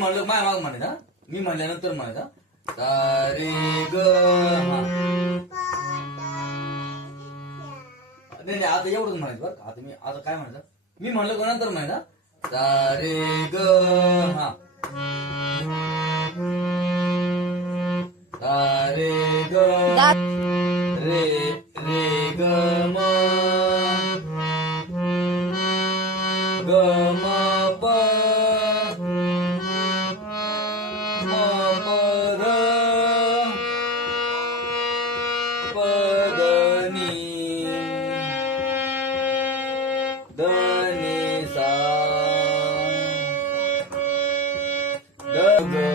म्हणलं माय माग म्हणायचा, मी म्हणल्यानंतर म्हणायचा सा रे ग हा. नाही आता एवढंच म्हणायचं बरं. आता मी आता काय म्हणायचं, मी म्हणलं का नंतर म्हणायचा सा रे ग हा. सा रे ग रे रे ग म ग म प म प ध प द नी द नी सा ग ग